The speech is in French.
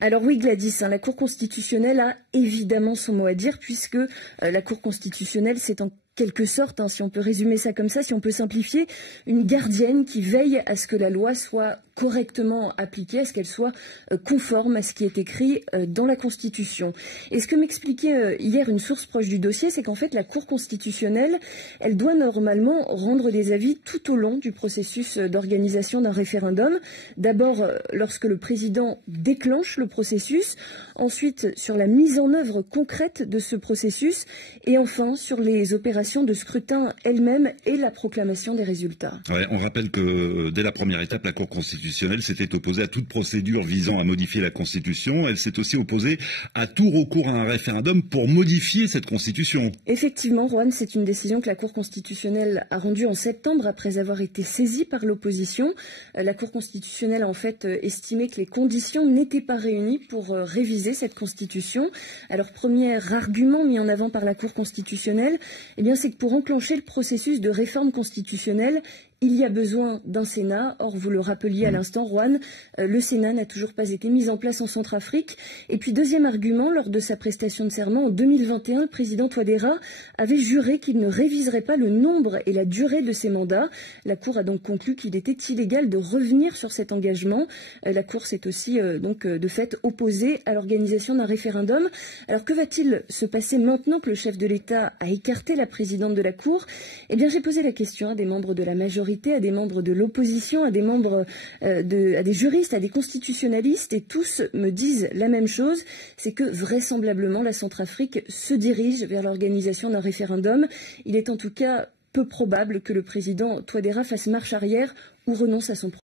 Alors oui Gladys, la Cour constitutionnelle a évidemment son mot à dire puisque la Cour constitutionnelle c'est en quelque sorte, si on peut résumer ça comme ça, si on peut simplifier, une gardienne qui veille à ce que la loi soit correctement appliquée, à ce qu'elle soit conforme à ce qui est écrit dans la Constitution. Et ce que m'expliquait hier une source proche du dossier, c'est qu'en fait la Cour constitutionnelle, elle doit normalement rendre des avis tout au long du processus d'organisation d'un référendum. D'abord lorsque le président déclenche le processus, ensuite sur la mise en œuvre concrète de ce processus et enfin sur les opérations de scrutin elle-même et la proclamation des résultats. Ouais, on rappelle que dès la première étape, la Cour constitutionnelle s'était opposée à toute procédure visant à modifier la Constitution. Elle s'est aussi opposée à tout recours à un référendum pour modifier cette Constitution. Effectivement, Rohan, c'est une décision que la Cour constitutionnelle a rendue en septembre après avoir été saisie par l'opposition. La Cour constitutionnelle a en fait estimé que les conditions n'étaient pas réunies pour réviser cette Constitution. Alors, premier argument mis en avant par la Cour constitutionnelle, eh bien, c'est que pour enclencher le processus de réforme constitutionnelle, il y a besoin d'un Sénat. Or, vous le rappeliez à l'instant, Rohan, le Sénat n'a toujours pas été mis en place en Centrafrique. Et puis, deuxième argument, lors de sa prestation de serment en 2021, le président Touadéra avait juré qu'il ne réviserait pas le nombre et la durée de ses mandats. La Cour a donc conclu qu'il était illégal de revenir sur cet engagement. La Cour s'est aussi donc de fait opposée à l'organisation d'un référendum. Alors, que va-t-il se passer maintenant que le chef de l'État a écarté la présidente de la Cour? Eh bien, j'ai posé la question à des membres de la majorité, à des membres de l'opposition, à des membres, à des juristes, à des constitutionnalistes, et tous me disent la même chose, c'est que vraisemblablement la Centrafrique se dirige vers l'organisation d'un référendum. Il est en tout cas peu probable que le président Touadéra fasse marche arrière ou renonce à son projet.